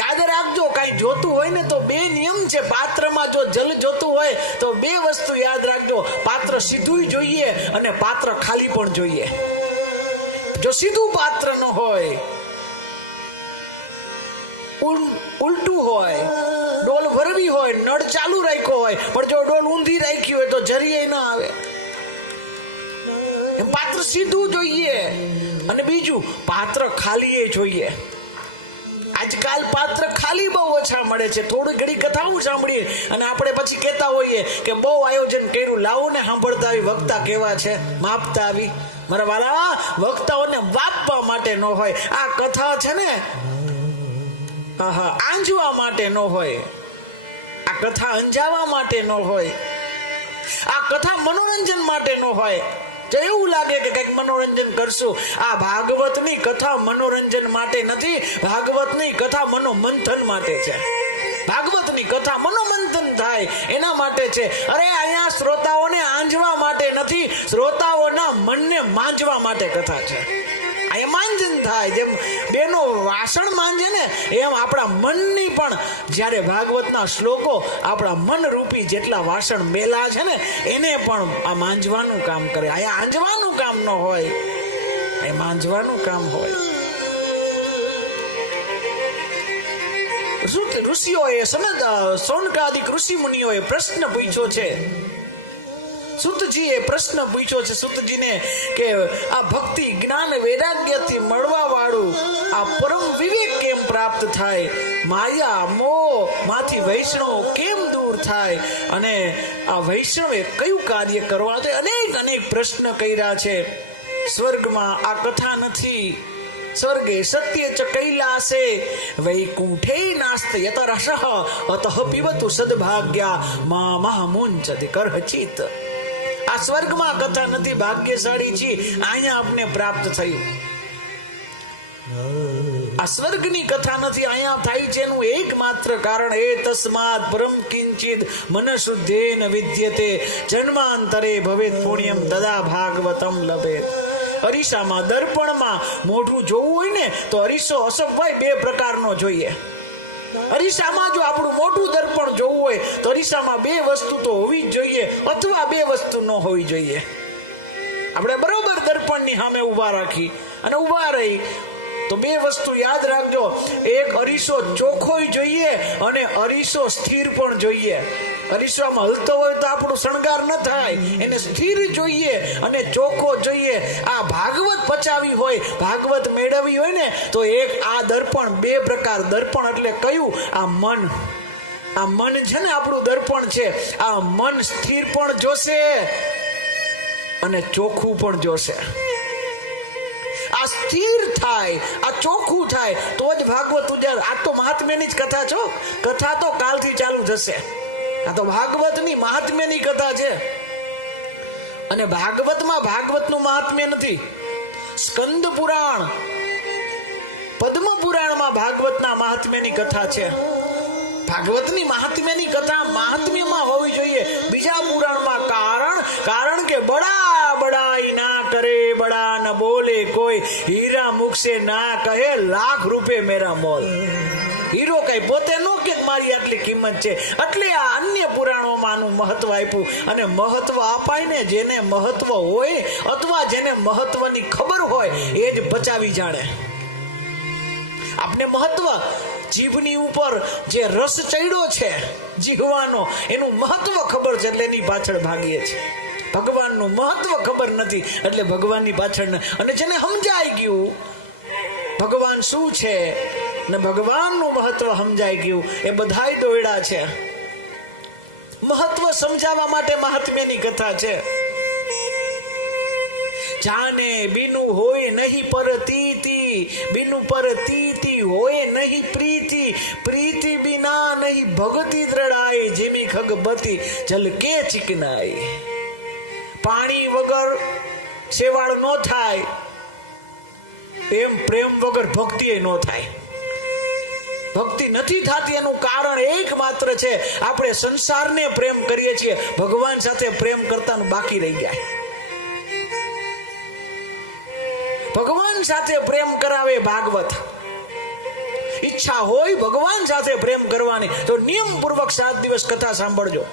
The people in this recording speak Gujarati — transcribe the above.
યાદ રાખજો, કાંઈ જોતું હોય ને તો બે નિયમ છે. પાત્રમાં જો જલ જોતું હોય તો બે વસ્તુ યાદ રાખજો. પાત્ર સીધું જોઈએ અને પાત્ર ખાલી પણ જોઈએ. જો સીધું પાત્ર ન હોય ઉલટું હોય, ડોલ ભરવી હોય, નળ ચાલુ રાખ્યો હોય, પણ જો ડોલ ઊંધી રાખી હોય તો જરીએ ન આવે. પાત્ર સીધું જોઈએ. અને બીજું, પાત્ર ખાલી જોઈએ. આજકાલ પાત્ર ખાલી બહુ ઓછા મળે છે. થોડી ઘણી કથાઓ સાંભળીએ અને આપણે પછી કહેતા હોઈએ કે બહુ આયોજન કર્યું. લાવો ને સાંભળતા આવી વક્તા કેવા છે? માપતા આવી. મારા વાલા વક્તાઓને વાપવા માટે ન હોય. આ કથા છે ને? આહા, આંજવા માટે ન હોય. આ કથા અંજાવા માટે ન હોય. આ કથા મનોરંજન માટે ન હોય. એવું લાગે કે કંઈક મનોરંજન કરશું. આ ભાગવતની કથા મનોરંજન માટે નથી, ભાગવતની કથા મનોમંથન માટે છે. ભાગવતની કથા મનોમંથન થાય એના માટે છે. અરે અહીંયા શ્રોતાઓને આંજવા માટે નથી, શ્રોતાઓના મનને માંજવા માટે કથા છે. માંજન થાય. જેમ બેનો વાસણ માંજે ને, એમ આપણા મનની પણ જ્યારે ભાગવતના શ્લોકો આપણા મનરૂપી જેટલા વાસણ મેલા છે ને, એને પણ આ માંજવાનું કામ કરે. આ આંજવાનું કામ ન હોય. એ માંજવાનું કામ હોય. ઋષિ- ઋષિઓએ સમજ સોનકાદિક ઋષિ મુનિઓએ પ્રશ્ન પૂછ્યો છે. સુતજીએ પ્રશ્ન પૂછ્યો છે, સુતજીને કે આ ભક્તિ જ્ઞાન વૈરાગ્યથી મળવા વાળું આ પરમ વિવેક કેમ પ્રાપ્ત થાય? માયા, મોહમાંથી વૈષ્ણવ કેમ દૂર થાય? અને આ વૈષ્ણવે કયું કાર્ય કરવા તે અનેક અનેક પ્રશ્ન કર્યા છે. સ્વર્ગમાં આ કથા નથી. સ્વર્ગે સત્ય ચ કૈલાસે. વૈકુંઠે નાસ્ત યતરશઃ અતઃ પીવતુ સદભાગ્યા. મા મહામુંચતિ કરહચિત આ સ્વર્ગમાં કથા નથી, ભાગ્યશાળી છીએ. અહીંયા આપને પ્રાપ્ત થયું. આ સ્વર્ગની કથા નથી, અહીંયા થાય છે એનું એકમાત્ર કારણ એ તસ્માત પરમ કિંચિત મન શુદ્ધેન વિદ્યતે. જન્માંતરે ભવેત પુણ્યમ તદા ભાગવતમ લભેત. અરીસામાં, દર્પણમાં મોઢું જોવું હોય ને, તો અરીસો અશોકભાઈ બે પ્રકારનો જોઈએ. અરીસામાં જો આપણું મોટું દર્પણ હોય તો અરીસામાં બે વસ્તુ તો હોવી જ જોઈએ અથવા બે વસ્તુ ન હોવી જોઈએ. આપણે બરોબર દર્પણની સામે ઊભા રાખી અને ઊભા રહી. તો બે વસ્તુ યાદ રાખજો. એક અરીસો ચોખ્ખોય જોઈએ અને અરીસો સ્થિર પણ જોઈએ. અરીસામાં હલતો હોય તો આપણો શણગાર ન થાય. એને સ્થિર જોઈએ અને ચોખ્ખો જોઈએ. આ ભાગવત પચાવી હોય, ભાગવત મેળવી હોય ને, તો એક આ દર્પણ, બે પ્રકાર દર્પણ એટલે કયું? આ મન. આ મન છે ને આપણું દર્પણ છે. આ મન સ્થિર પણ જોશે અને ચોખ્ખું પણ જોશે. આ સ્થિર થાય, આ ચોખ્ખું થાય, તો જ ભાગવત ઉજાર આ તો મહાત્મ્યની જ કથા છો કથા તો કાલથી ચાલુ થશે આ તો ભાગવતની મહાત્મ્યની કથા છે. અને ભાગવતમાં ભાગવતનું મહાત્મ્ય નથી. સ્કંદ પુરાણ, પદ્મ પુરાણમાં ભાગવતના મહાત્મ્યની કથા છે. ભાગવતની મહાત્મ્યની કથા મહાત્મ્યમાં હોવી જોઈએ. બીજા પુરાણમાં કારણ કારણ કે બડા બડાઈ ના કરે બડા ન બોલે કોઈ. હીરા મુકશે ના કહે, લાખ રૂપે મેરા મોલ. હીરો કઈ પોતે નો કે મારી આટલી કિંમત છે. એટલે આ અન્ય પુરાણોમાં આનું મહત્વ આપ્યું. અને મહત્વ અપાય ને જેને મહત્વ હોય, અથવા જેને મહત્વની ખબર હોય, એ જ બચાવી જાણે. આપને મહત્વ? જીભની ઉપર જે રસ ચડ્યો છે જીવવાનો એનું મહત્વ ખબર છે એટલે એની પાછળ ભાગીએ છીએ. ભગવાનનું મહત્વ ખબર નથી એટલે ભગવાનની પાછળ અને જેને સમજાઈ ગયું, ભગવાન શું છે? ને ભગવાનનું મહત્વ સમજાઈ ગયું, એ બધાય દોયડા છે. મહત્વ સમજાવવા માટે મહાત્મ્યની કથા છે. જાને બીનું હોય નહીં પર તીતી બીનું તીતિ હોય નહીં પ્રીતિ. પ્રીતિ બિના નહીં ભગતિ દ્રડાય જેમી ખગબતી જલ કે ચિકનાય. પાણી વગર સેવાળ નો થાય. એમ પ્રેમ વગર ભક્તિ નો થાય. ભક્તિ નથી થતી એનું કારણ એકમાત્ર છે, આપણે સંસારને પ્રેમ કરીએ છીએ. ભગવાન સાથે પ્રેમ કરતાનું બાકી રહી જાય. ભગવાન સાથે પ્રેમ કરાવે ભાગવત. ઈચ્છા હોય ભગવાન સાથે પ્રેમ કરવાની, તો નિયમપૂર્વક સાત દિવસ કથા સાંભળજો.